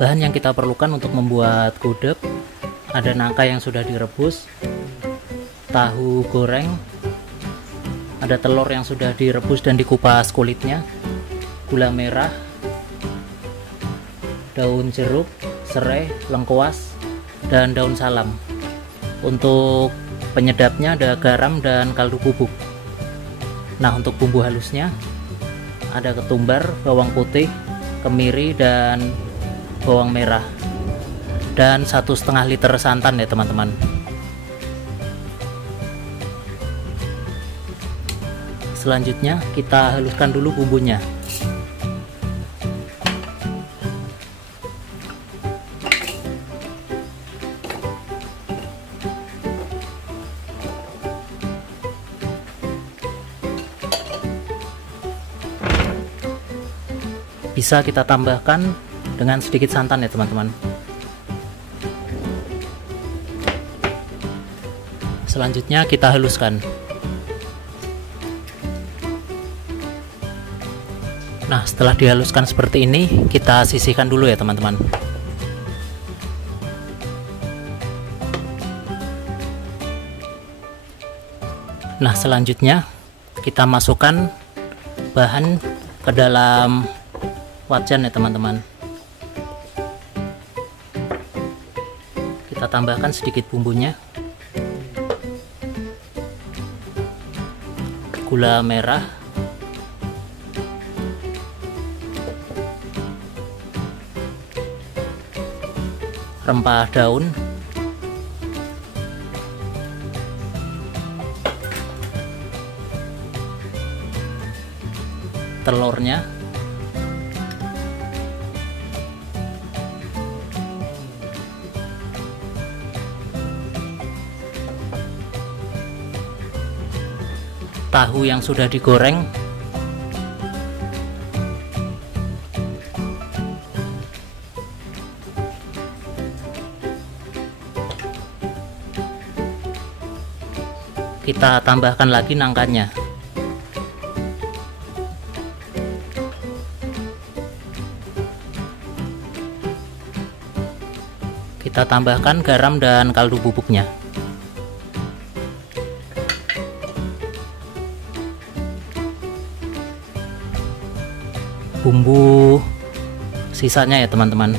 Bahan yang kita perlukan untuk membuat gudeg: ada nangka yang sudah direbus, tahu goreng, ada telur yang sudah direbus dan dikupas kulitnya, gula merah, daun jeruk, serai, lengkuas, dan daun salam. Untuk penyedapnya ada garam dan kaldu bubuk. Nah, untuk bumbu halusnya ada ketumbar, bawang putih, kemiri, dan bawang merah, dan 1,5 liter santan ya teman-teman. Selanjutnya kita haluskan dulu bumbunya. Bisa kita tambahkan dengan sedikit santan ya teman-teman. Selanjutnya kita haluskan. Nah, setelah dihaluskan seperti ini, kita sisihkan dulu ya teman-teman. Nah, selanjutnya kita masukkan bahan ke dalam wajan ya teman-teman. Kita tambahkan sedikit bumbunya, gula merah, rempah daun, telurnya, tahu yang sudah digoreng, kita tambahkan lagi nangkanya. Kita tambahkan garam dan kaldu bubuknya. Bumbu sisanya ya teman-teman.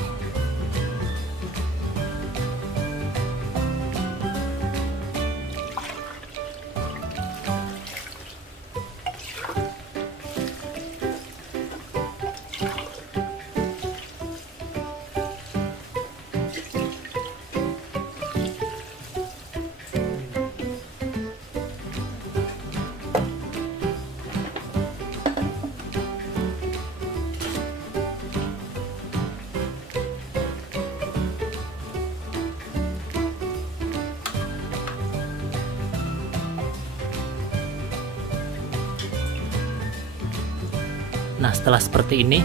Nah, setelah seperti ini,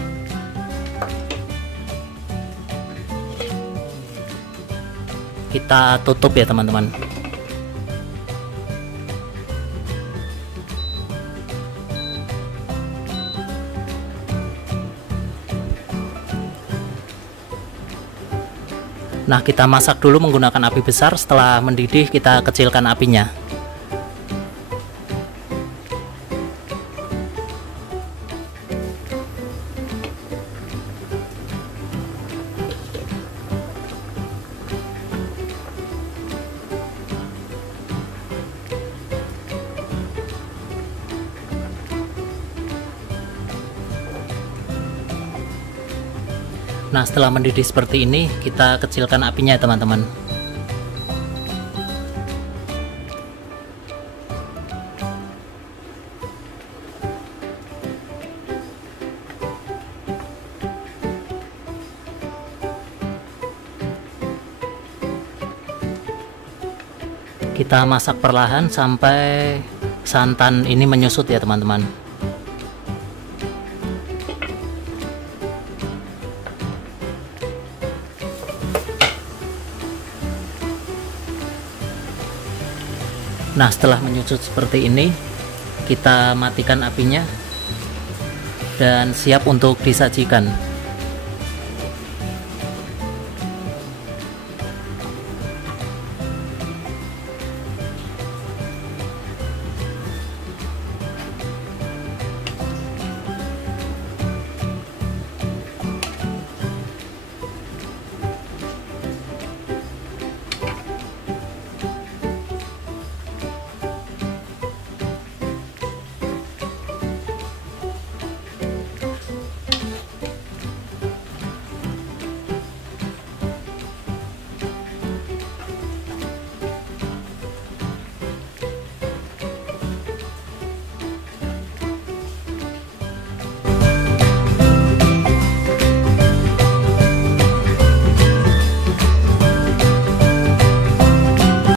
kita tutup ya teman-teman. Nah, kita masak dulu menggunakan api besar. Setelah mendidih, kita kecilkan apinya. Nah, setelah mendidih seperti ini, kita kecilkan apinya ya teman-teman. Kita masak perlahan sampai santan ini menyusut ya teman-teman. Nah, setelah menyusut seperti ini, kita matikan apinya dan siap untuk disajikan.